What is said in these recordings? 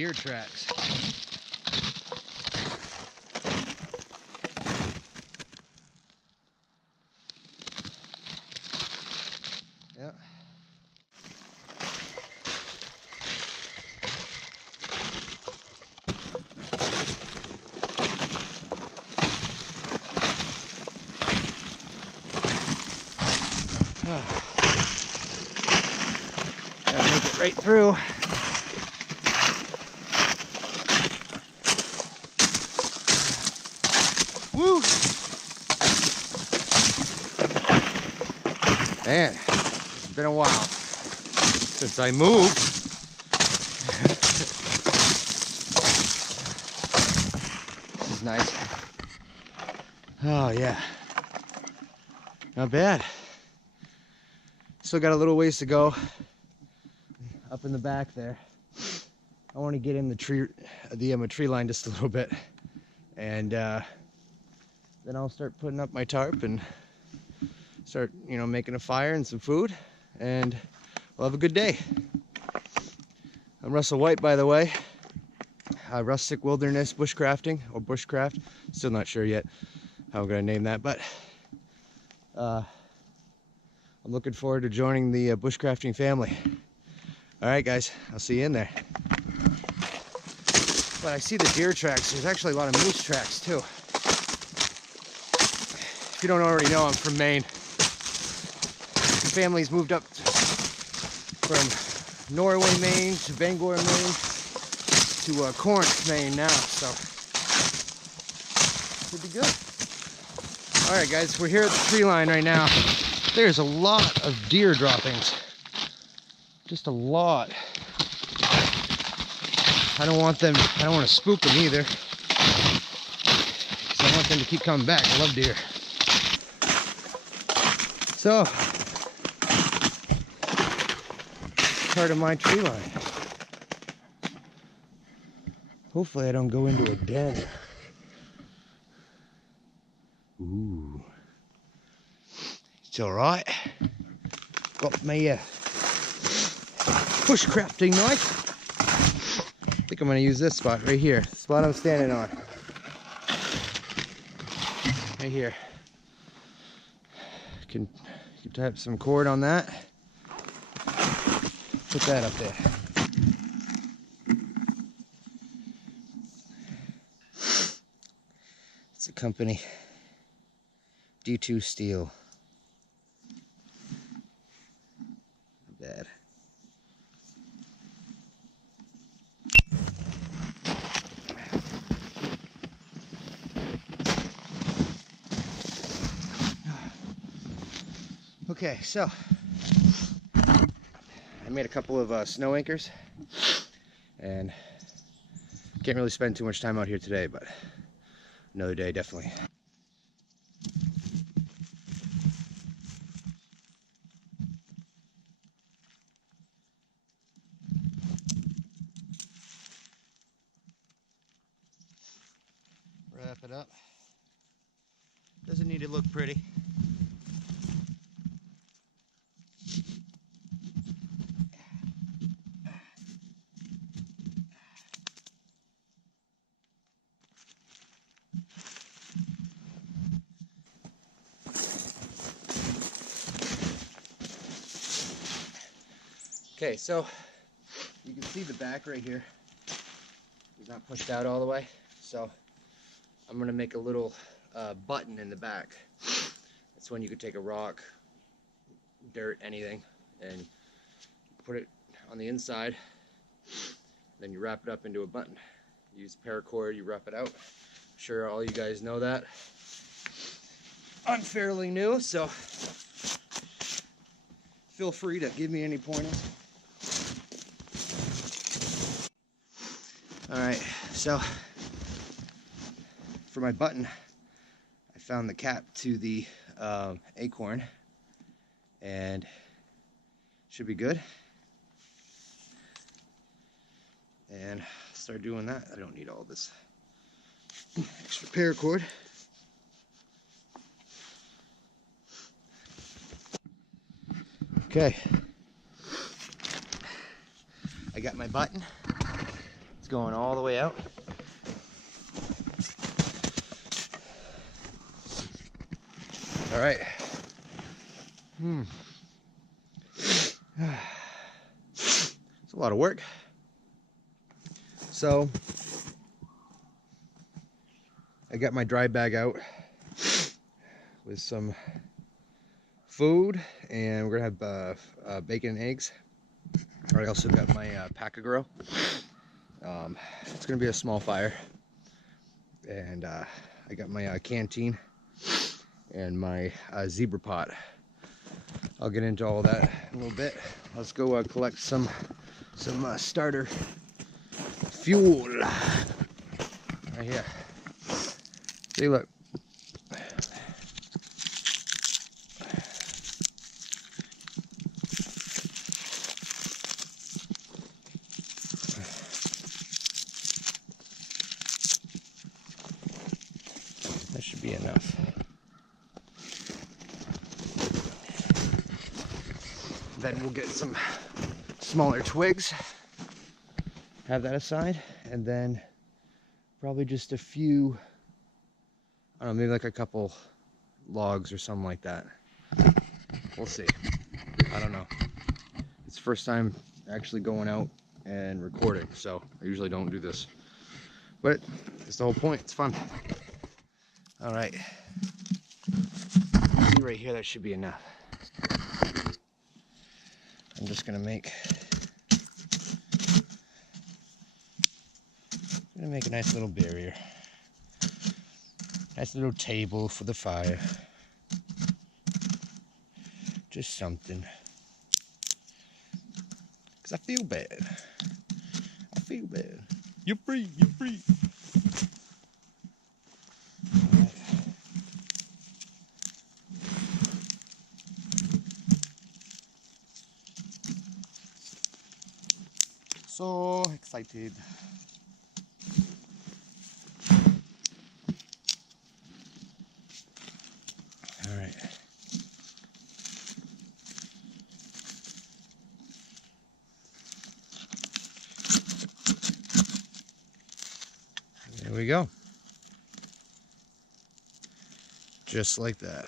deer tracks. Yeah. Gotta make it right through. Woo! Man, it's been a while since I moved. This is nice. Oh yeah, not bad. Still got a little ways to go up in the back there. I want to get in the tree line just a little bit, and then I'll start putting up my tarp and start, you know, making a fire and some food, and we'll have a good day. I'm Russell White, by the way. Rustic Wilderness Bushcrafting, or Bushcraft. Still not sure yet how I'm gonna name that, but I'm looking forward to joining the Bushcrafting family. All right, guys, I'll see you in there. But I see the deer tracks. There's actually a lot of moose tracks too. If you don't already know, I'm from Maine. The family's moved up from Norway, Maine to Bangor, Maine to Corinth, Maine now, so should be good. All right, guys, we're here at the tree line right now. There's a lot of deer droppings, just a lot. I don't want to spook them either, because I want them to keep coming back. I love deer. So, part of my tree line. Hopefully I don't go into a den. Ooh. It's alright. Got my bushcrafting knife. I think I'm going to use this spot right here. The spot I'm standing on. Right here. You can type some cord on that. Put that up there. It's a company. D2 Steel. Not bad. Okay, so I made a couple of snow anchors, and can't really spend too much time out here today, but another day definitely. Wrap it up. Doesn't need to look pretty. Okay, so you can see the back right here is not pushed out all the way, so I'm gonna make a little button in the back. That's when you could take a rock, dirt, anything, and put it on the inside. Then you wrap it up into a button. Use paracord, you wrap it out. I'm sure all you guys know that. I'm fairly new, so feel free to give me any pointers. Alright, so for my button, I found the cap to the acorn, and should be good. And start doing that. I don't need all this extra paracord. Okay, I got my button. It's going all the way out. All right. It's a lot of work. So I got my dry bag out with some food, and we're gonna have bacon and eggs. I also got my pack-a-grill. It's gonna be a small fire, and I got my canteen and my zebra pot. I'll get into all that in a little bit. Let's go collect some starter fuel right here. See, look. That should be enough. Then we'll get some smaller twigs, have that aside, and then probably just a few, I don't know, maybe like a couple logs or something like that. We'll see. I don't know. It's the first time actually going out and recording, so I usually don't do this. But that's the whole point. It's fun. All right. See right here, that should be enough. I'm just gonna make a nice little barrier. Nice little table for the fire. Just something. Cause I feel bad. I feel bad. You're free, you're free. So excited. All right. There we go. Just like that.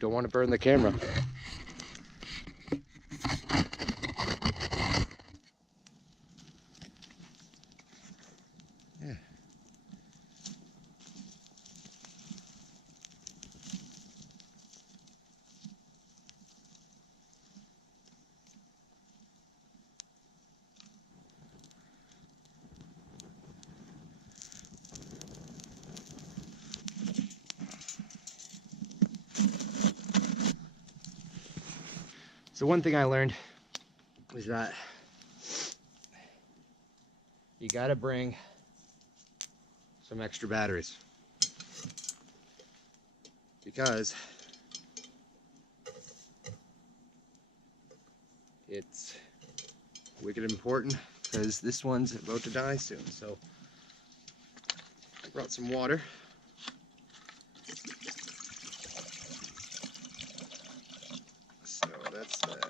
Don't want to burn the camera. Yeah. So one thing I learned was that you gotta bring some extra batteries, because it's wicked important, because this one's about to die soon. So I brought some water. So that's that.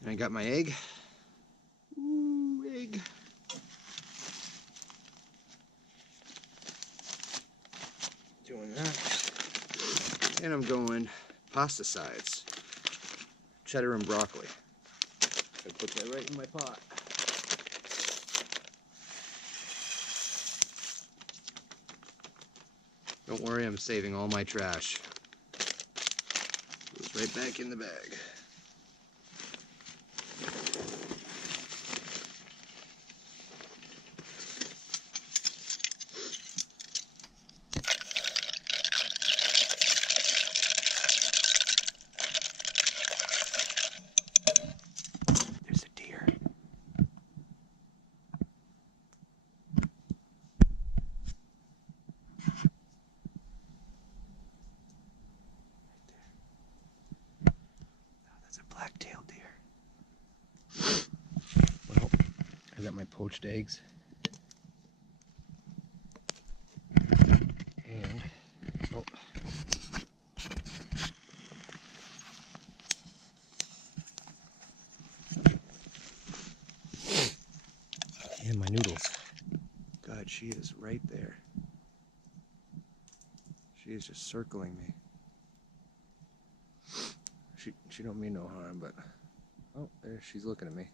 And I got my egg. Ooh, egg. Doing that. And I'm going pasta sides. Cheddar and broccoli. I put that right in my pot. Don't worry, I'm saving all my trash. Goes right back in the bag. black-tailed deer. Well, I got my poached eggs. And, oh. And my noodles. God, she is right there. She is just circling me. She don't mean no harm, but oh, there she's looking at me.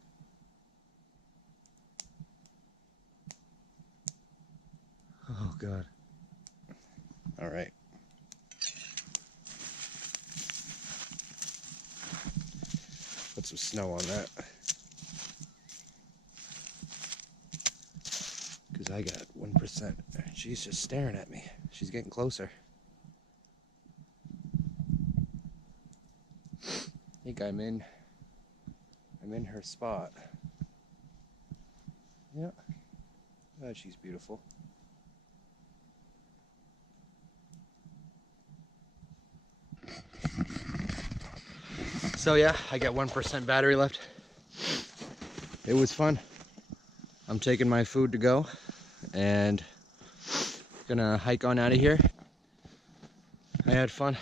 Oh God. All right. Put some snow on that. Because I got 1%. She's just staring at me. She's getting closer. I think I'm in her spot. Yeah. God, she's beautiful. So yeah, I got 1% battery left. It was fun. I'm taking my food to go and gonna hike on out of here. I had fun.